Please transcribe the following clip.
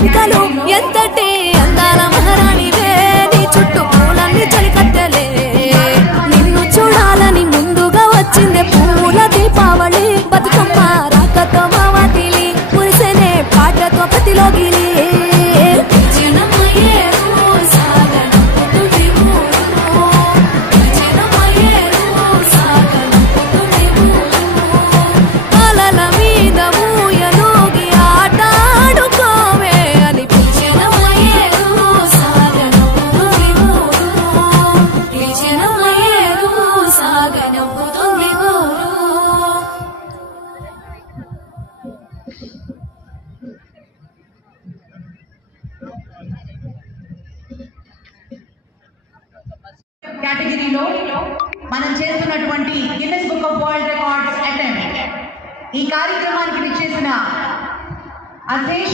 రవికలు ఎంతటి అందాల మహారాణివే నీ చుట్టూ పూలన్నీ చలికత్తెలే నిన్ను చూడాలని ముందుగా వచ్చిందే పూల దీపావళి బతుకమ్మ రాకతో మావాతిలి మురిసెనే పాటతో ప్రతిలోగిలి కేటగిరీలో మనం చేస్తున్నటువంటి Guinness book of world records attempt ఈ కార్యక్రమానికి విచ్చేసిన అశేష